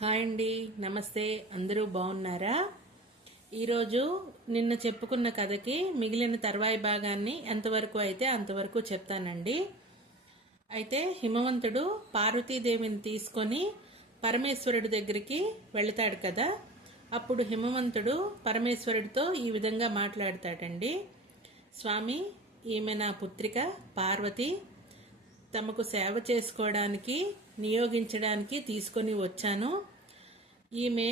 Hi అండి, నమస్తే. అందరూ బాగున్నారా? ఈరోజు నిన్న చెప్పుకున్న కథకి మిగిలిన తర్వాయి భాగాన్ని ఎంతవరకు అయితే అంతవరకు చెప్తానండి. అయితే హిమవంతుడు పార్వతీదేవిని తీసుకొని పరమేశ్వరుడి దగ్గరికి వెళతాడు కదా. అప్పుడు హిమవంతుడు పరమేశ్వరుడితో ఈ విధంగా మాట్లాడతాడండి. స్వామి, ఈమె నా పుత్రిక పార్వతి. తమకు సేవ చేసుకోవడానికి నియోగించడానికి తీసుకొని వచ్చాను. ఈమె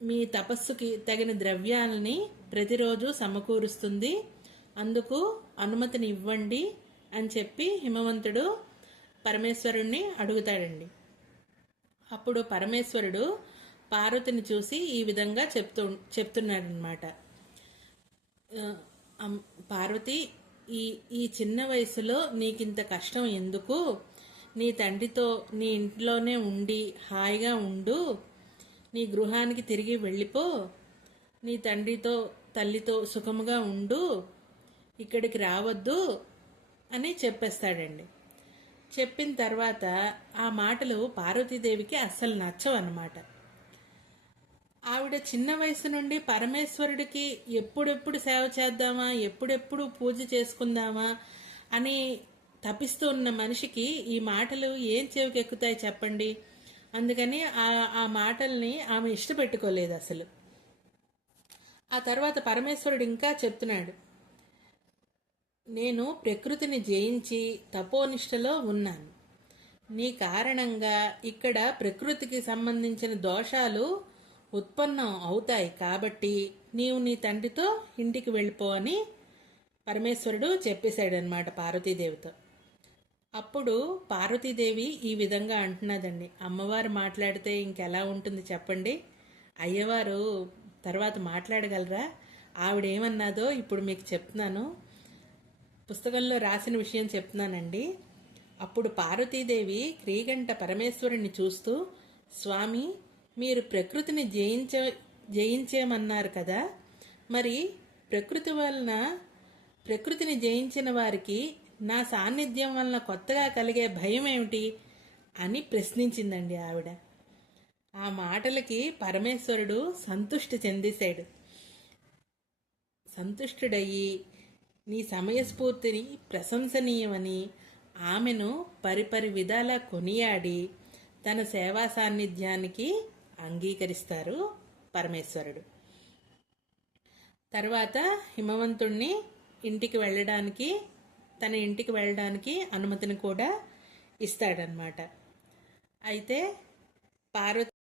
మీ తపస్సుకి తగిన ద్రవ్యాలని ప్రతిరోజు సమకూరుస్తుంది. అందుకు అనుమతిని ఇవ్వండి అని చెప్పి హిమవంతుడు పరమేశ్వరుణ్ణి అడుగుతాడండి. అప్పుడు పరమేశ్వరుడు పార్వతిని చూసి ఈ విధంగా చెప్తున్నాడనమాట. పార్వతి, ఈ ఈ చిన్న వయసులో నీకింత కష్టం ఎందుకు? నీ తండ్రితో నీ ఇంట్లోనే ఉండి హాయిగా ఉండు. నీ గృహానికి తిరిగి వెళ్ళిపో. నీ తండ్రితో తల్లితో సుఖముగా ఉండు. ఇక్కడికి రావద్దు అని చెప్పేస్తాడండి. చెప్పిన తర్వాత ఆ మాటలు పార్వతీదేవికి అస్సలు నచ్చవన్నమాట. ఆవిడ చిన్న వయసు నుండి పరమేశ్వరుడికి ఎప్పుడెప్పుడు సేవ చేద్దామా, ఎప్పుడెప్పుడు పూజ చేసుకుందామా అని తపిస్తూ ఉన్న మనిషికి ఈ మాటలు ఏం చెవికి ఎక్కుతాయి చెప్పండి. అందుకని ఆ మాటల్ని ఆమె ఇష్టపెట్టుకోలేదు అసలు. ఆ తర్వాత పరమేశ్వరుడు ఇంకా చెప్తున్నాడు, నేను ప్రకృతిని జయించి తపోనిష్టలో ఉన్నాను. నీ కారణంగా ఇక్కడ ప్రకృతికి సంబంధించిన దోషాలు ఉత్పన్నం అవుతాయి. కాబట్టి నీవు నీ తండ్రితో ఇంటికి వెళ్ళిపో అని పరమేశ్వరుడు చెప్పేశాడనమాట పార్వతీదేవితో. అప్పుడు పార్వతీదేవి ఈ విధంగా అంటున్నదండి. అమ్మవారు మాట్లాడితే ఇంకెలా ఉంటుంది చెప్పండి? అయ్యవారు తర్వాత మాట్లాడగలరా? ఆవిడేమన్నాదో ఇప్పుడు మీకు చెప్తున్నాను. పుస్తకంలో రాసిన విషయం చెప్తున్నానండి. అప్పుడు పార్వతీదేవి క్రీగంట పరమేశ్వరుని చూస్తూ, స్వామి, మీరు ప్రకృతిని జయించేమన్నారు కదా, మరి ప్రకృతిని జయించిన వారికి నా సాన్నిధ్యం వలన కొత్తగా కలిగే భయం ఏమిటి అని ప్రశ్నించిందండి ఆవిడ. ఆ మాటలకి పరమేశ్వరుడు సంతుష్టుడయ్యి నీ సమయస్ఫూర్తిని ప్రశంసనీయమని ఆమెను పరిపరి విధాలా కొనియాడి తన సేవా సాన్నిధ్యానికి అంగీకరిస్తారు పరమేశ్వరుడు. తర్వాత హిమవంతుణ్ణి తన ఇంటికి వెళ్ళడానికి అనుమతిని కూడా ఇస్తాడనమాట. అయితే పార్వతి